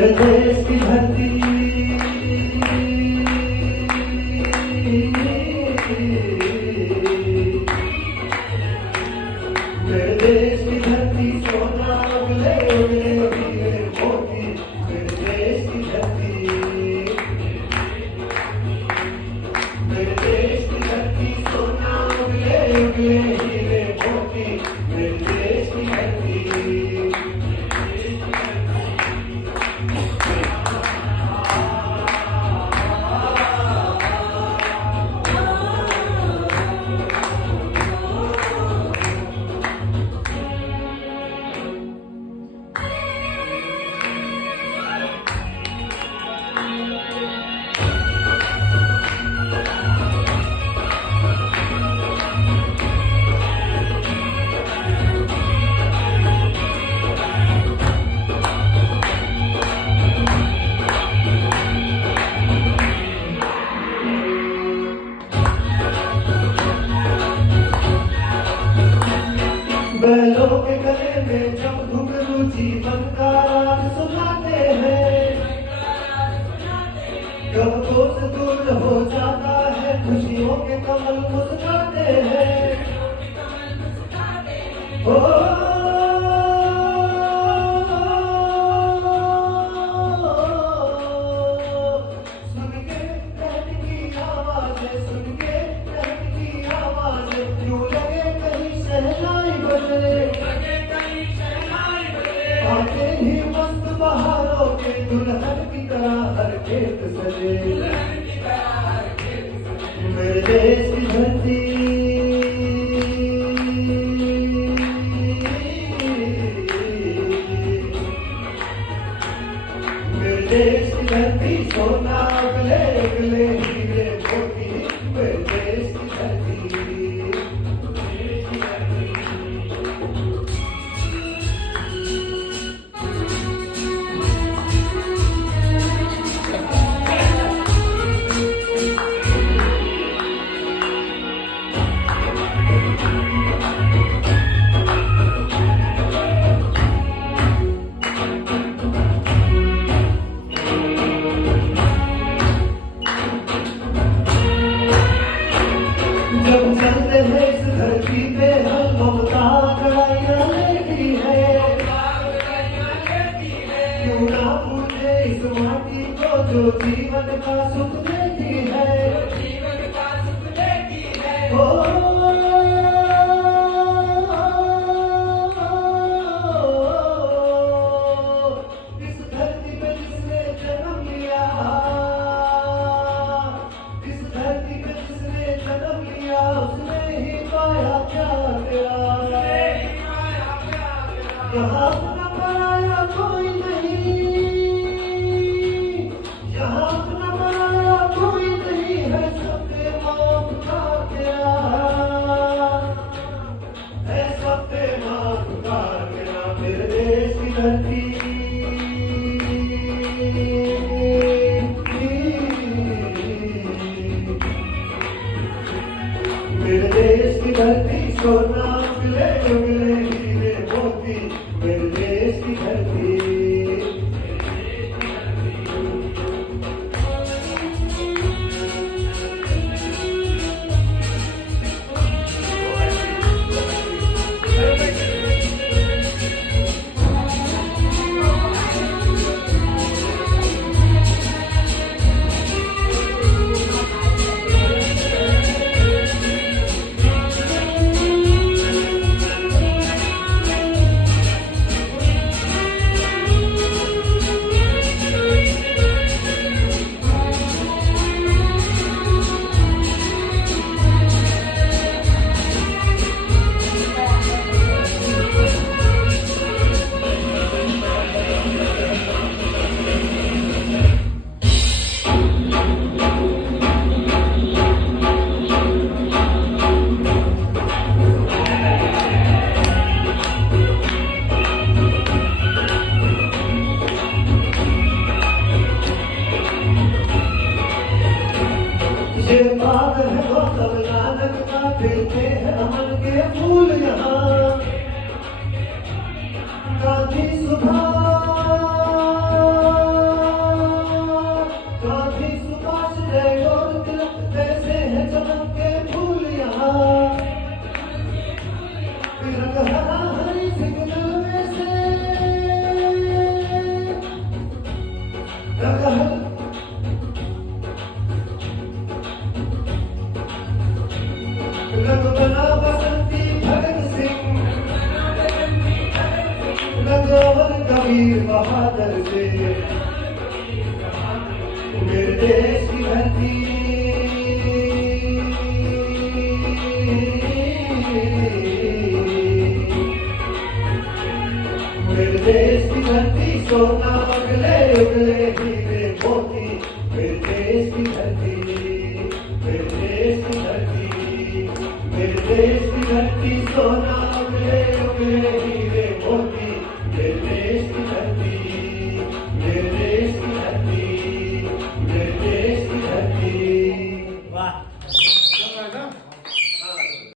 मेरे देश की धरती, मेरे देश की धरती सोना उगले उगले हीरे मोती, मेरे देश की धरती, मेरे देश की धरती सोना उगले उगले हीरे मोती, मेरे देश की धरती। बैलों के गले में जब घुंघरू जीवन का राग सुनाते हैं, जब दोस्त दूर हो जाता है खुशियों के कमल मुस्कुराते हैं। ओ सुन के कहने की आवाज़ें, सुन के कहने की आवाज़ें, यूं लगे कहीं शहनाई बजे, आते ही मस्त बहारों के दुल्हन की तरह हर खेत सजे। मेरे देश की धरती, मेरे देश की धरती सोना उगले उगले हीरे मोती, मेरे देश की धरती। जब चलते हैं इस धरती पे हम ममता कड़ाइयाँ लेती है, क्यों ना पूछे इस माटी को जो जीवन का सुख देती है। ओ इस धरती पे जिसने जन्म लिया, इस धरती पे जिसने जन्म लिया, उसने ही पाया प्यार तेरा। यहाँ अपना पराया कोई नहीं, यहाँ अपना पराया कोई नहीं है, सबके मौत का तेरा है, सबके मौत का तेरा। मेरे देश की धरती, मेरे देश की धरती सोना उगले उगले हीरे मोती, मेरे देश की धरती। ये बाग है गौतम नानक का, खिलते हैं अमन के फूल यहाँ। गांधी सुभाष रंग हरा हरी सिग्नल में से रंग हरा रंग बना बसंती भगत सिंह रंग अमर कबीर बहादुर से मेरे देश की धरती मेरे देश की धरती सोना उगले उगले हीरे मोती मेरे देश की धरती मेरे देश की धरती मेरे देश की धरती सोना